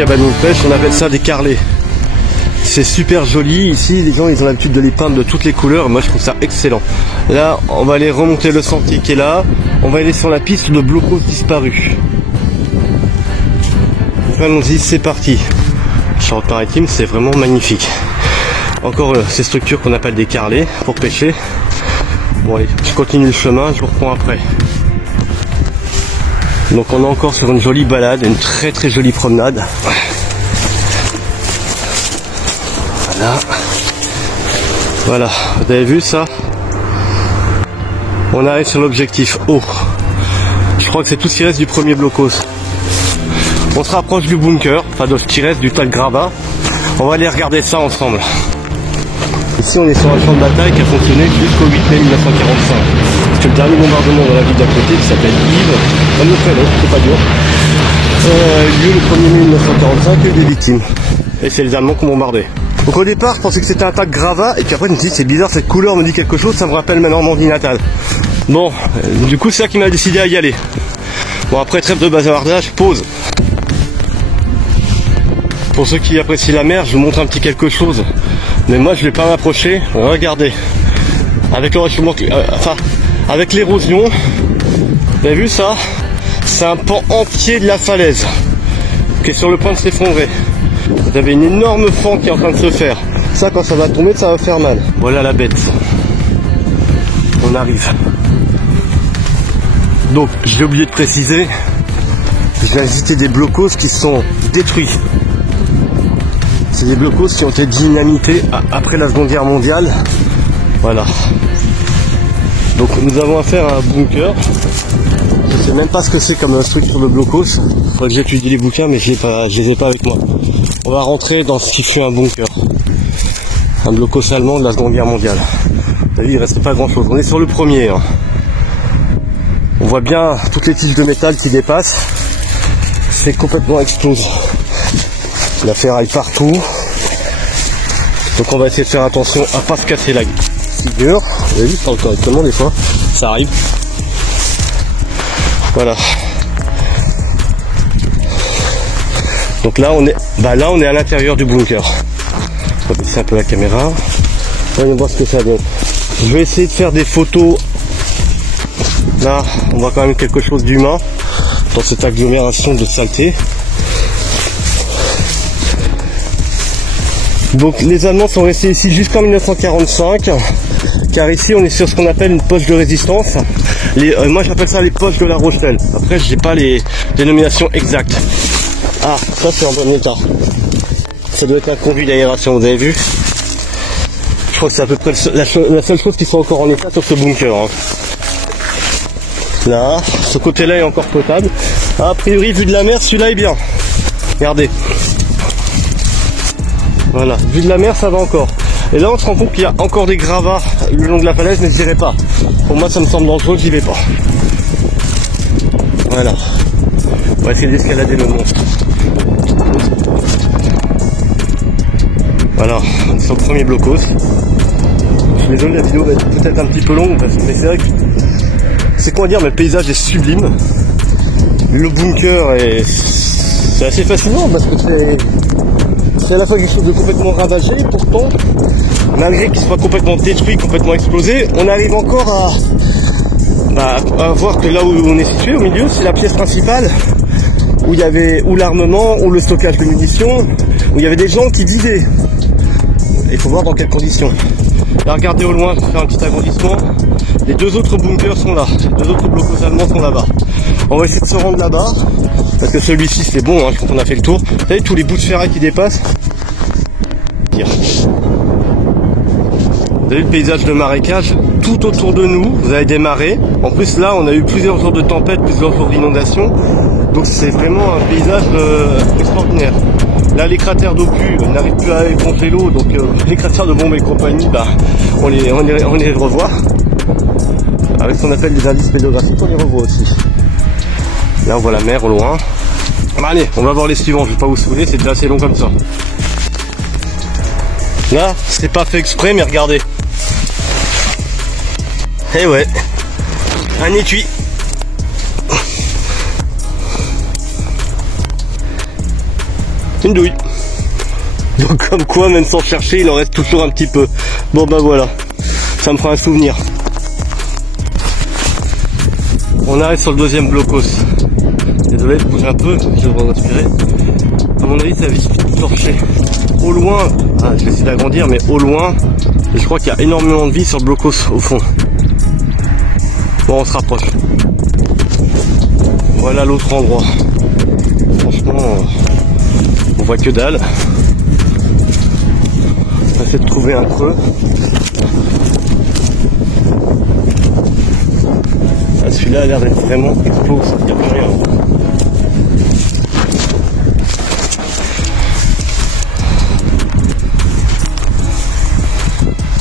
cabanon de pêche, on appelle ça des carrelets. C'est super joli, ici les gens ils ont l'habitude de les peindre de toutes les couleurs, moi je trouve ça excellent. Là on va aller remonter le sentier qui est là, on va aller sur la piste de blocos disparus. Donc allons-y, c'est parti. Charente-Maritime, c'est vraiment magnifique. Encore ces structures qu'on appelle des carrelets pour pêcher. Bon allez, je continue le chemin, je vous reprends après. Donc on est encore sur une jolie balade, une très très jolie promenade. Voilà, vous avez vu ça? On arrive sur l'objectif haut. Je crois que c'est tout ce qui reste du premier blocos. On se rapproche du bunker, enfin de ce qui reste du tas de gravats. On va aller regarder ça ensemble. Ici on est sur un champ de bataille qui a fonctionné jusqu'au 8 mai 1945. Parce que le dernier bombardement dans la ville d'à côté qui s'appelle Yves, comme le prénom, c'est pas dur, a eu lieu le 1er mai 1945 et des victimes. Et c'est les Allemands qui ont bombardé. Donc au départ je pensais que c'était un tas de gravats et puis après je me suis dit c'est bizarre, cette couleur me dit quelque chose, ça me rappelle ma Normandie natale. Bon, du coup c'est ça qui m'a décidé à y aller. Bon après trêve de bazardage, pause. Pour ceux qui apprécient la mer, je vous montre un petit quelque chose. Mais moi je vais pas m'approcher, regardez. Avec le réchauffement, avec l'érosion, vous avez vu ça? C'est un pan entier de la falaise qui est sur le point de s'effondrer. Vous avez une énorme fente qui est en train de se faire. Ça, quand ça va tomber, ça va faire mal. Voilà la bête. On arrive. Donc, j'ai oublié de préciser, j'ai visité des blocos qui sont détruits. C'est des blocos qui ont été dynamités après la Seconde Guerre mondiale. Voilà. Donc, nous avons affaire à un bunker. Je sais même pas ce que c'est comme structure de blocos. Il faudrait que j'étudie les bouquins, mais je les ai pas avec moi. On va rentrer dans ce qui fut un bunker. Un blocos allemand de la Seconde Guerre mondiale. Vous voyez, il reste pas grand chose. On est sur le premier. Hein. On voit bien toutes les tiges de métal qui dépassent. C'est complètement explosé. La ferraille partout. Donc on va essayer de faire attention à pas se casser la figure. Vous avez vu, je parle correctement des fois. Ça arrive. Voilà. Donc là on est à l'intérieur du bunker. On va baisser un peu la caméra. Voyons voir ce que ça donne. Je vais essayer de faire des photos. Là, on voit quand même quelque chose d'humain dans cette agglomération de saleté. Donc les Allemands sont restés ici jusqu'en 1945, car ici on est sur ce qu'on appelle une poche de résistance. Moi j'appelle ça les poches de La Rochelle. Après j'ai pas les dénominations exactes. Ah, ça c'est en bon état. Ça doit être un conduit d'aération, vous avez vu? Je crois que c'est à peu près la seule chose qui soit encore en état sur ce bunker. Hein. Là, ce côté-là est encore potable. A priori, vu de la mer, celui-là est bien. Regardez. Voilà, vu de la mer, ça va encore. Et là, on se rend compte qu'il y a encore des gravats le long de la falaise, mais je dirais pas. Pour moi, ça me semble dangereux, j'y vais pas. Voilà. On va essayer d'escalader le monstre. Voilà, sur le premier blocos. Je suis désolé, la vidéo va être peut-être un petit peu longue, mais c'est vrai que c'est quoi dire, mais le paysage est sublime. Le bunker c'est assez fascinant parce que c'est à la fois quelque chose de complètement ravagé, pourtant, malgré qu'il soit complètement détruit, complètement explosé, on arrive encore à voir que là où on est situé, au milieu, c'est la pièce principale où il y avait ou l'armement, ou le stockage de munitions, où il y avait des gens qui vivaient. Il faut voir dans quelles conditions. Là, regardez au loin, je vais faire un petit agrandissement. Les deux autres bunkers sont là, les deux autres blocos allemands sont là-bas. On va essayer de se rendre là-bas, parce que celui-ci c'est bon, hein, je crois qu'on a fait le tour. Vous savez, tous les bouts de ferraille qui dépassent. Vous avez le paysage de marécage tout autour de nous, vous avez des marées. En plus là, on a eu plusieurs jours de tempête, plusieurs jours d'inondation. Donc c'est vraiment un paysage extraordinaire. Là, les cratères d'obus n'arrivent plus à éponger l'eau, donc les cratères de bombes et compagnie, on les revoit. Avec ce qu'on appelle des indices pédographiques, on les revoit aussi. Là, on voit la mer au loin. Allez, on va voir les suivants, je vais pas vous saouler, c'est déjà assez long comme ça. Là, c'est pas fait exprès, mais regardez. Eh ouais, un étui. Une douille. Donc comme quoi, même sans chercher, il en reste toujours un petit peu. Bon bah voilà, ça me fera un souvenir. On arrive sur le deuxième blocos. Désolé, je bouge un peu, je devrais respirer. À mon avis, ça va vite torcher. Au loin, je vais essayer d'agrandir, mais au loin, je crois qu'il y a énormément de vie sur le blocos au fond. Bon, on se rapproche. Voilà l'autre endroit. Franchement, on voit que dalle. On va essayer de trouver un creux. Celui-là a l'air d'être vraiment explosé, il n'y a plus rien.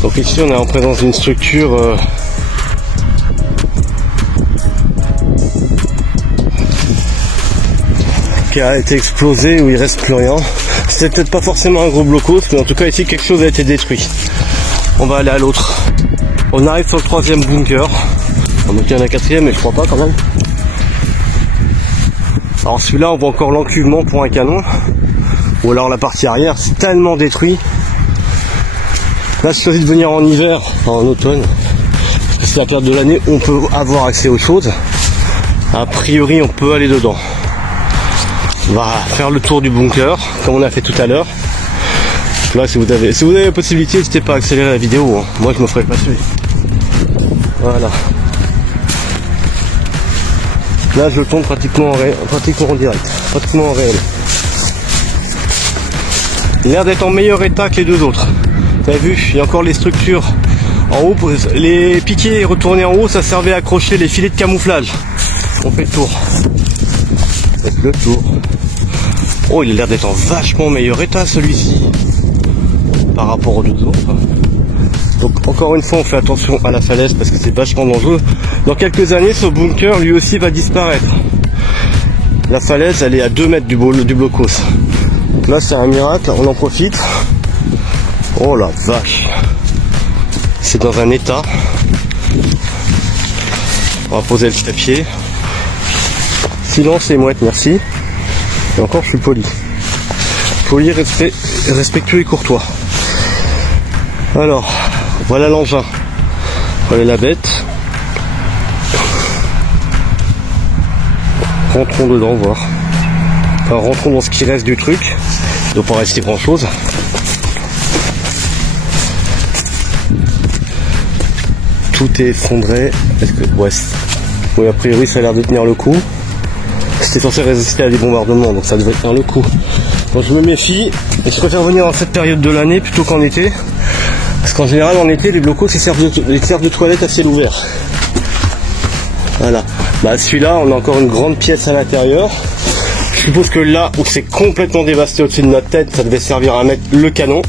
Donc ici on est en présence d'une structure qui a été explosée, où il reste plus rien. C'est peut-être pas forcément un gros blocos, mais en tout cas ici quelque chose a été détruit. On va aller à l'autre. On arrive sur le troisième bunker. Donc il y en a un quatrième, mais je crois pas quand même. Alors celui-là on voit encore l'encuvement pour un canon. Ou alors la partie arrière, c'est tellement détruit. Là je choisis de venir en hiver, enfin en automne, parce que c'est la période de l'année où on peut avoir accès aux choses. A priori on peut aller dedans. On va faire le tour du bunker, comme on a fait tout à l'heure. Là si vous avez la possibilité, n'hésitez pas à accélérer la vidéo, hein. Moi je me ferai pas suivre. Voilà. Là je tombe pratiquement en direct, pratiquement en réel. Il a l'air d'être en meilleur état que les deux autres. Vous avez vu, il y a encore les structures en haut. Les piquets retournés en haut, ça servait à accrocher les filets de camouflage. On fait le tour. Faites le tour. Oh, il a l'air d'être en vachement meilleur état celui-ci par rapport aux deux autres. Donc encore une fois, on fait attention à la falaise parce que c'est vachement dangereux. Dans quelques années, ce bunker lui aussi va disparaître. La falaise, elle est à 2 mètres du blocos. Donc là, c'est un miracle, on en profite. Oh la vache, c'est dans un état. On va poser le trépied. Silence et mouette, merci. Et encore, je suis poli. Poli, respectueux et courtois. Alors, voilà l'engin. Voilà la bête. Rentrons dedans, voir. Enfin, rentrons dans ce qui reste du truc. Il ne doit pas rester grand chose. Tout est effondré. Est-ce que... Ouais. Oui, a priori, ça a l'air de tenir le coup. C'était censé résister à des bombardements, donc ça devait tenir le coup. Donc je me méfie, et je préfère venir en cette période de l'année plutôt qu'en été. Parce qu'en général, en été, les blocos, ils servent de toilette à ciel ouvert. Voilà. Bah, celui-là, on a encore une grande pièce à l'intérieur. Je suppose que là où c'est complètement dévasté au-dessus de notre tête, ça devait servir à mettre le canon.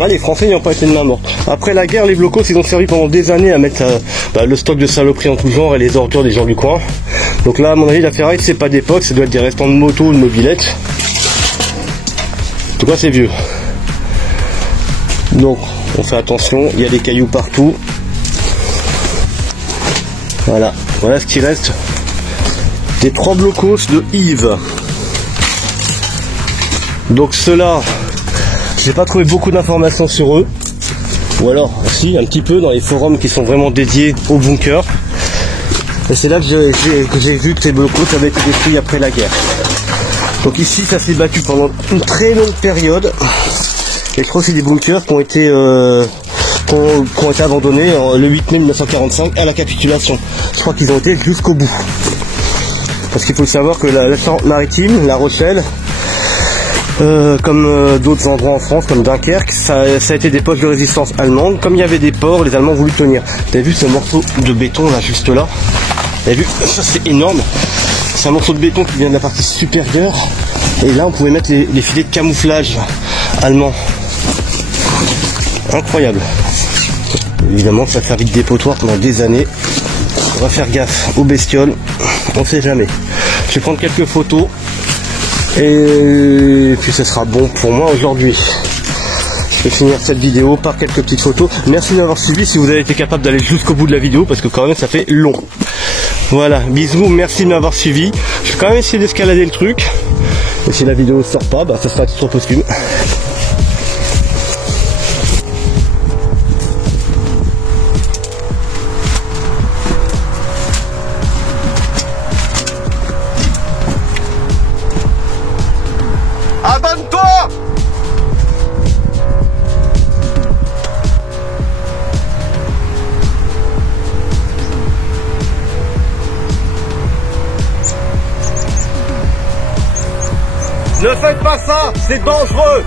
Ah, les Français n'y ont pas été de main morte. Après la guerre, les blocos, ils ont servi pendant des années à mettre le stock de saloperies en tout genre et les ordures des gens du coin. Donc là, à mon avis, la ferraille, c'est pas d'époque, ça doit être des restants de motos ou de mobylettes. En tout cas, c'est vieux. Donc, on fait attention, il y a des cailloux partout. Voilà, voilà ce qui reste des 3 blocos de Yves. Donc ceux-là, j'ai pas trouvé beaucoup d'informations sur eux. Ou alors, si, un petit peu dans les forums qui sont vraiment dédiés au bunker. Et c'est là que j'ai vu que ces blocos avaient été détruits après la guerre. Donc ici, ça s'est battu pendant une très longue période. Et je crois que c'est des bunkers qui ont été abandonnés le 8 mai 1945 à la capitulation. Je crois qu'ils ont été jusqu'au bout. Parce qu'il faut savoir que la Charente-Maritime, La Rochelle, comme d'autres endroits en France, comme Dunkerque, ça a été des postes de résistance allemande. Comme il y avait des ports, les Allemands ont voulu tenir. Vous avez vu ce morceau de béton là, juste là? Vous avez vu? Ça c'est énorme. C'est un morceau de béton qui vient de la partie supérieure. Et là on pouvait mettre les filets de camouflage allemands. Incroyable. Évidemment ça a servi de dépotoir pendant des années. On va faire gaffe aux bestioles. On sait jamais. Je vais prendre quelques photos. Et puis ce sera bon pour moi aujourd'hui. Je vais finir cette vidéo par quelques petites photos. Merci de m'avoir suivi si vous avez été capable d'aller jusqu'au bout de la vidéo parce que quand même ça fait long. Voilà, bisous, merci de m'avoir suivi. Je vais quand même essayer d'escalader le truc. Et si la vidéo sort pas, bah ça sera titre posthume. Abonne-toi! Ne faites pas ça, c'est dangereux.